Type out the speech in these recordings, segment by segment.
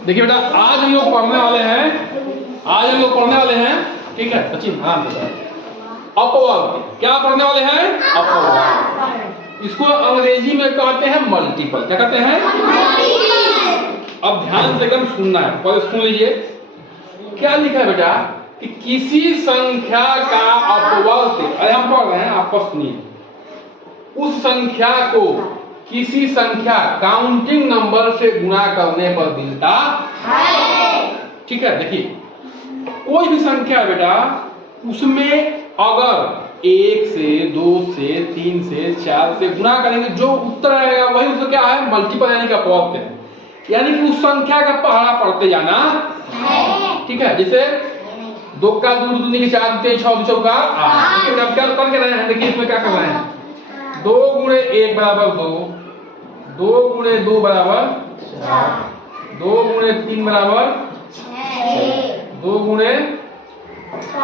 देखिए बेटा, आज हम लोग पढ़ने वाले हैं, ठीक है सचिन, हाँ बेटा, अपवर्ग। क्या पढ़ने वाले हैं? अपवर्ग। इसको अंग्रेजी में कहते हैं मल्टीपल। क्या कहते हैं? अब ध्यान से एकदम सुनना है, पहले सुन लीजिए क्या लिखा है बेटा कि किसी संख्या का अपवर्ग, अरे हम पढ़ रहे हैं, आप सुनिए, उस संख्या को किसी संख्या काउंटिंग नंबर से गुणा करने पर मिलता है। ठीक है, देखिए कोई भी संख्या बेटा, उसमें अगर 1 से 2 से 3 से 4 से गुणा करेंगे, जो उत्तर आएगा वही उसका क्या है? मल्टीपल, यानी कि अपवर्ग है। यानी कि उस संख्या का पहाड़ा पढ़ते जाना है। ठीक है, जैसे 2 का 2 दूनी के 4 6 चौका 8। लेकिन अब क्या कर रहे हैं? देखिए इसमें क्या कर रहे हैं, 2 गुणे 1 बराबर 2, 2 गुणे 2 बराबर 4, 2 गुणे 3 बराबर 6, 2 गुणे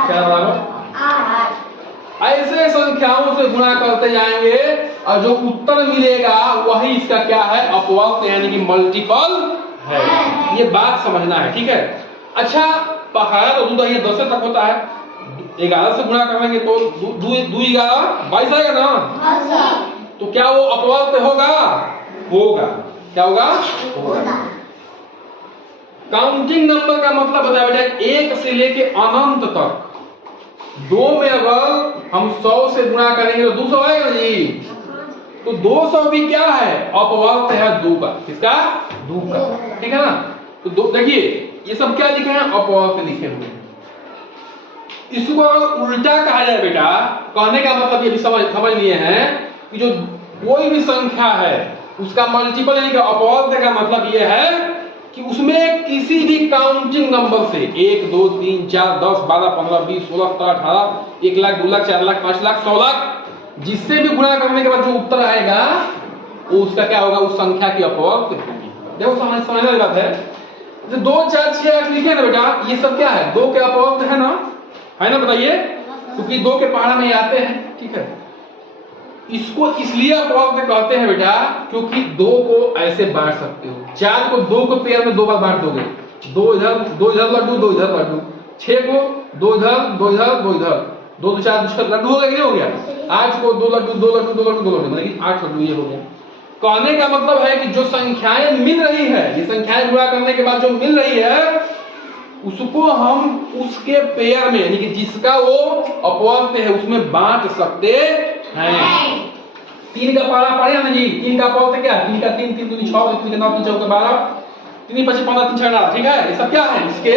4 बराबर 8। ऐसे संख्याओं से गुणा करते जाएंगे और जो उत्तर मिलेगा वही इसका क्या है? अपवर्ग, यानी कि मल्टीपल है। ये बात समझना है, ठीक है। अच्छा, पहाड़ा तो दूध ये 10 तक होता है, 11 से गुणा करेंगे तो 2 11 22 आएगा ना। तो क्या वो अपवर्ग होगा? होगा। क्या होगा? होगा। काउंटिंग नंबर का मतलब बताया बेटा 1 से लेके अनंत तक। 2 में अगर हम 100 से गुणा करेंगे तो 200 आएगा जी। तो 200 भी क्या है? अपवर्ग है 2 का। किसका? 2 का। ठीक है ना। तो देखिए ये सब क्या लिखे हैं? अपवर्ग लिखे हुए हैं। इसको अगर उल्टा कहा जाए बेटा, कहने का मतलब ये भी समझ लिए हैं कि जो कोई भी संख्या है उसका मल्टीपल यानी कि अपवर्ग का मतलब ये है कि उसमें किसी भी काउंटिंग नंबर से 1 2 3 4 10 12 15 20 16 17 18 1 लाख 2 लाख 4 लाख 5 लाख 100 लाख जिससे भी गुणा करने के बाद जो उत्तर आएगा वो उसका क्या होगा? उस संख्या की अपवर्ग होगी। देखो समझने वाली बात है। जो 2 4 6 8 लिखे ना बेटा, ये सब क्या है? 2 के अपवर्ग है ना, बताइए, क्योंकि 2 के पहाड़ा में आते हैं। ठीक है, इसको इसलिए अपवर्ग कहते हैं बेटा क्योंकि 2 को ऐसे बांट सकते हो। 4 को 2 को पेयर में 2 बार बांट दोगे, 2 इधर लड्डू, 2 इधर लड्डू। 6 को 2 इधर 2 इधर 2 इधर, 2 2 4 6 लड्डू हो गया, हो गया। 8 को 2 लड्डू 2 लड्डू 2 लड्डू 2 लड्डू, मतलब 8 लड्डू, ये हो गया। कहने का मतलब है कि जो संख्याएं मिल रही है, ये संख्याएं गुणा करने के बाद जो मिल रही है उसको हम उसके पेयर में, यानी कि जिसका वो अपवर्ग है उसमें बांट सकते हैं। 3 का पहाड़ा पढ़े ना जी। 3 का अपवर्ग क्या? 3 का 3 3 दूनी 6, 3 का 9 3 चौके 12, 3 5 15 3 6 18। ठीक है, ये सब क्या है? इसके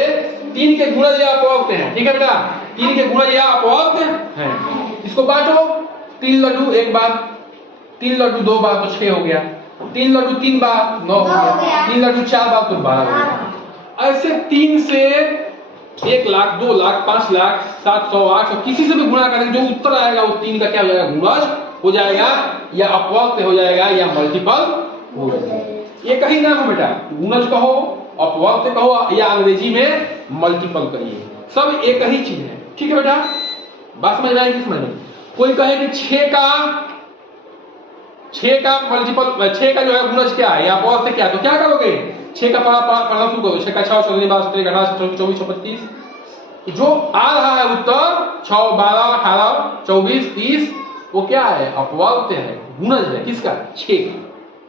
3 के गुणा या अपवर्ग हैं। ठीक है बेटा, 3 के गुणा या अपवर्ग हैं। इसको बांटो, 3 लड्डू 1 बार, 3 लड्डू 2 बार तो 6 हो गया, 3 लड्डू 3 बार 9 हो गया, 3 लड्डू 4 बार तो 12 हो गया। ऐसे 3 से 1 लाख 2 लाख 5 लाख 700 800 किसी से भी गुणा करेंगे, जो उत्तर आएगा वो 3 का क्या हो जाएगा? गुणज हो जाएगा, या अपवर्ग हो जाएगा, या मल्टीपल हो जाएगा। ये कहीं नाम है बेटा, गुणज कहो, अपवर्ग कहो, या अंग्रेजी में मल्टीपल कहिए, सब एक ही चीज है। ठीक है बेटा, बात समझ में आएगी? समझ में कोई कहे कि 6 का मल्टीपल, 6 का जो है गुणज क्या है या अपवर्ग से क्या है, तो क्या करोगे? 6 का पढ़ना शुरू करो। 6 का 6 14 12 13 18 24 25, जो आ रहा है उत्तर 6 12 18 24 30, वो क्या है? अपवर्ग है, गुणज है। किसका? 6 का।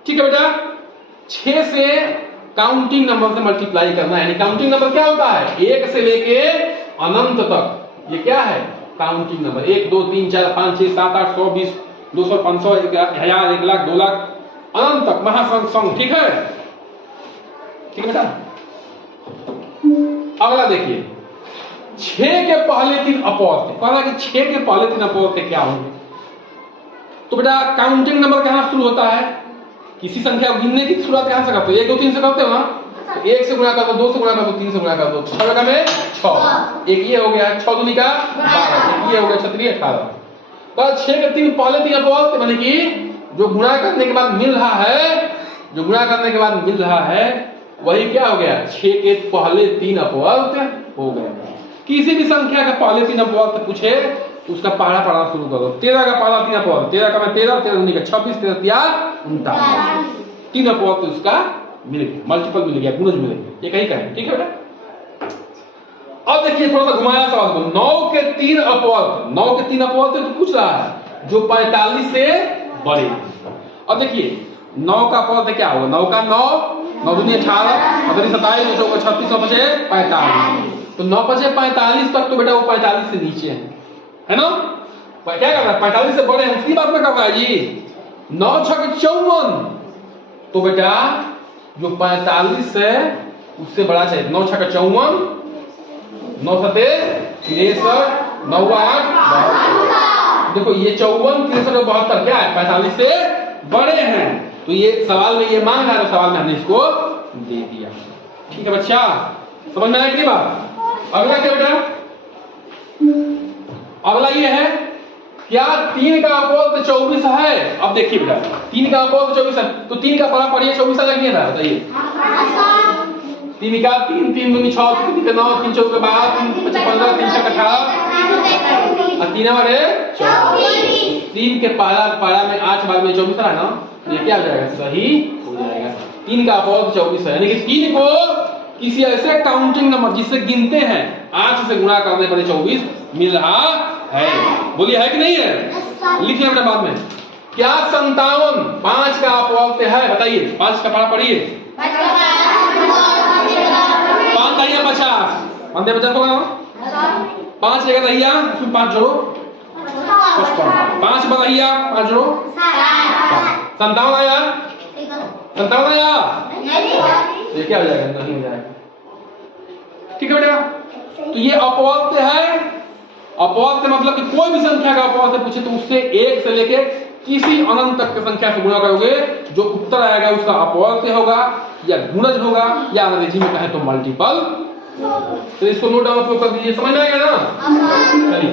ठीक है बेटा, 6 से काउंटिंग नंबर से मल्टीप्लाई करना है। यानी काउंटिंग नंबर क्या होता है? 1 से लेके अनंत तक। ये क्या है? Counting number. 1 2 3 4 5 6 7 8 100 20 200 500 1000 1 लाख 2 लाख अनंत तक महासंख्य। ठीक है, ठीक है बेटा। अगला देखिए, 6 के पहले 3 अपवर्ग थे। कहा कि 6 के पहले 3 अपवर्ग थे, क्या होंगे? तो बेटा काउंटिंग नंबर कहां शुरू होता है? किसी संख्या को गिनने की शुरुआत कहां से करते हो? 1 2 3 से करते हो ना। 1 से गुणा कर दो, 2 से गुणा कर दो, 3 से गुणा कर दो, 6 का में 6, एक ये हो गया, 6 दूनी का 12, एक ये हो गया 6 18। तो 6 के 3 पहले 3 अपवर्ग थे, माने कि जो गुणा करने के बाद मिल रहा है, जो गुणा करने के बाद मिल रहा है वही क्या हो गया? 6 के पहले 3 अपवर्ग हो गए। किसी भी संख्या का पहले 3 अपवर्ग पूछे उसका पहाड़ा पढ़ना शुरू करो। 13 का पहला 3 अपवर्ग, 13 का मैं 13 13 दूनी का 26 13 39 3 अपवर्ग उसका मिल गया, मल्टीपल मिल गया, गुणज मिल गया, ये कहीं का है। ठीक है बेटा। अब देखिए थोड़ा सा घुमाया सवाल को, 9 के 3 अपवर्त, 9 के 3 अपवर्त तो पूछ रहा है जो 45 से बड़े। अब देखिए 9 का अपवर्त क्या होगा, 9 का 9, 9 दूनी 18, 27, 36, 36, 45, तो 9 5 45 तक तो बेटा वो 45 से नीचे है ना। क्या कर रहा है, 45 से बड़े हैं उसकी बात में कर रहा है जी। 9 6 54, तो बेटा जो 45 है उससे बड़ा चाहिए। 9 6 54, 9 7 63, 9 8 72। देखो ये 54 63 और 72 क्या है, 45 से बड़े हैं। तो ये सवाल में ये मांग रहा है, तो सवाल में हमने इसको दे दिया। ठीक है बच्चा, समझ में आया कि बात। अगला क्या बेटा, अगला ये है क्या 3 का अपवर्त 24 है। अब देखिए बेटा 3 का अपवर्त 24 है, तो 3 का पढ़ा पढ़िए 24 अलग नहीं था, बताइए। 3 का 3 3 दूनी 6, 3 के 9, 3 4 के 12, 3 5 15, 3 6 18 और 3 बार है 24। 3 के पारा में 8 बार में 24 रहा ना, ये क्या हो जाएगा, सही हो जाएगा। 3 का अपवर्त 24 है, यानी कि 3 को किसी ऐसे काउंटिंग नंबर जिससे गिनते हैं 8 से गुणा करने पर 24 मिल रहा है। बोलिए है कि नहीं है, लिखिए बेटा बाद में। क्या 57 5 का अपवर्त है, बताइए। 5 का पारा पढ़िए, 5 दहिया 50, 50 होगा 5 जगह दहिया, उसमें 5 जोड़ो 55, 5 बदहिया 5 जोड़ो 57 आया, 57 आया, ये क्या हो जाएगा, नहीं हो जाएगा। ठीक है बेटा, तो ये अपवर्त है। अपवर्त मतलब कि कोई भी संख्या का अपवर्त पूछे तो उससे 1 से लेके किसी अनंत तक की संख्या से गुणा करोगे, जो उत्तर आएगा उसका अपवर्त होगा या गुणज होगा या अंग्रेजी में कहें तो मल्टीपल। तो इसको नोट डाउन कर दीजिए, समझ में आएगा ना। चलिए